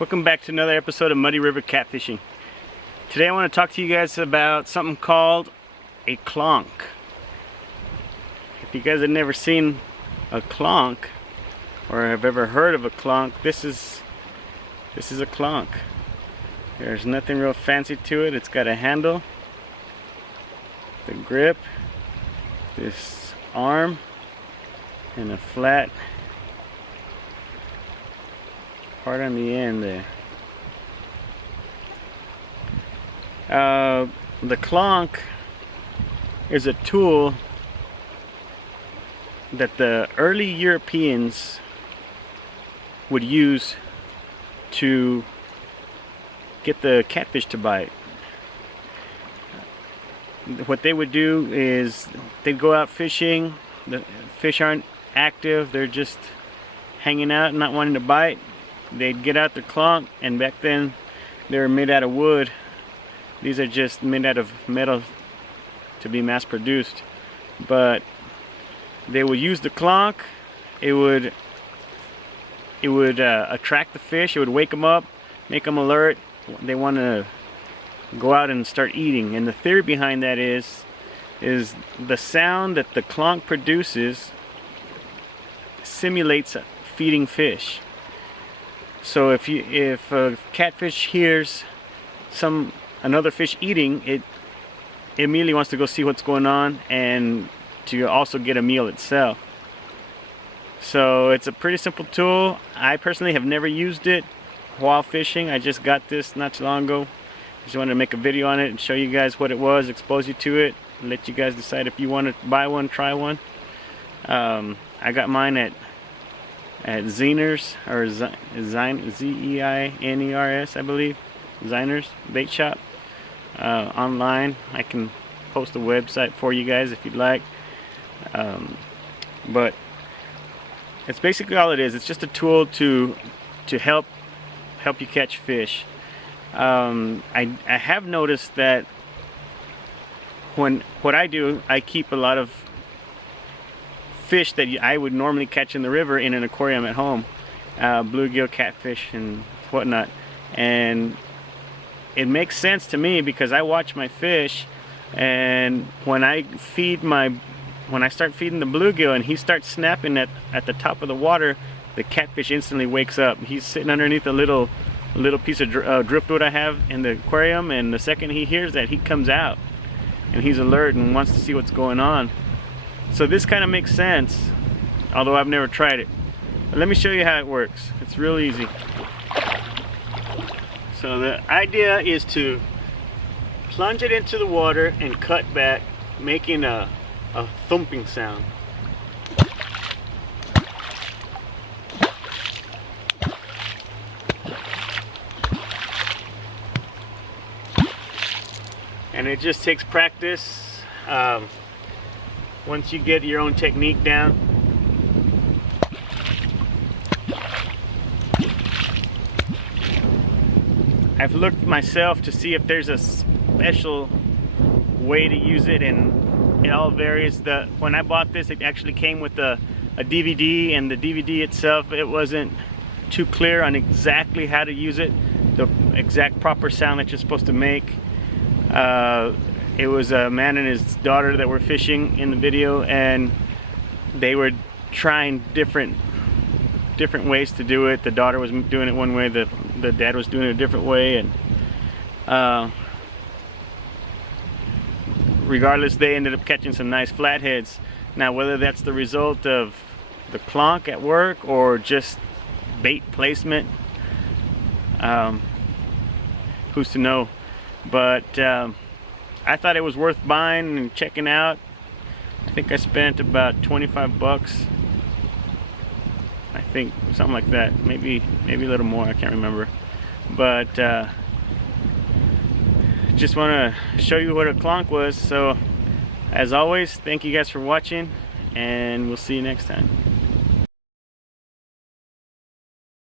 Welcome back to another episode of Muddy River Catfishing. Today I want to talk to you guys about something called a clonk. If you guys have never seen a clonk or have ever heard of a clonk, this is a clonk. There's nothing real fancy to it. It's got a handle, the grip, this arm, and a flat part on the end there. The clonk is a tool that the early Europeans would use to get the catfish to bite. What they would do is they'd go out fishing, the fish aren't active, they're just hanging out, not wanting to bite. They'd get out their clonk, and back then they were made out of wood. These are just made out of metal to be mass produced. But they would use the clonk. It would attract the fish. It would wake them up, make them alert. They want to go out and start eating. And the theory behind that is the sound that the clonk produces simulates feeding fish. So if a catfish hears another fish eating, it immediately wants to go see what's going on and to also get a meal itself. So it's a pretty simple tool. I personally have never used it while fishing. I just got this not too long ago. Just wanted to make a video on it and show you guys what it was, expose you to it, and let you guys decide if you want to buy one, try one. I got mine at Zeiner's, or Z-E-I-N-E-R-S, I believe. Zeiner's bait shop. Online. I can post a website for you guys if you'd like. But it's basically all it is. It's just a tool to help you catch fish. I have noticed that what I do, I keep a lot of fish that I would normally catch in the river in an aquarium at home, bluegill, catfish, and whatnot. And it makes sense to me because I watch my fish, and when I start feeding the bluegill and he starts snapping at the top of the water, the catfish instantly wakes up. He's sitting underneath a little piece of driftwood I have in the aquarium, and the second he hears that, he comes out and he's alert and wants to see what's going on. So this kind of makes sense, although I've never tried it. But let me show you how it works. It's real easy. So the idea is to plunge it into the water and cut back, making a thumping sound. And it just takes practice. Once you get your own technique down, I've looked myself to see if there's a special way to use it, and it all varies. When I bought this, it actually came with a DVD, and the DVD itself, it wasn't too clear on exactly how to use it, the exact proper sound that you're supposed to make. It was a man and his daughter that were fishing in the video, and they were trying different ways to do it. The daughter was doing it one way, the dad was doing it a different way, and regardless, they ended up catching some nice flatheads. Now, whether that's the result of the clonk at work or just bait placement, who's to know? But I thought it was worth buying and checking out. I think I spent about 25 bucks. I think something like that. Maybe a little more. I can't remember. But just want to show you what a clonk was. So, as always, thank you guys for watching, and we'll see you next time.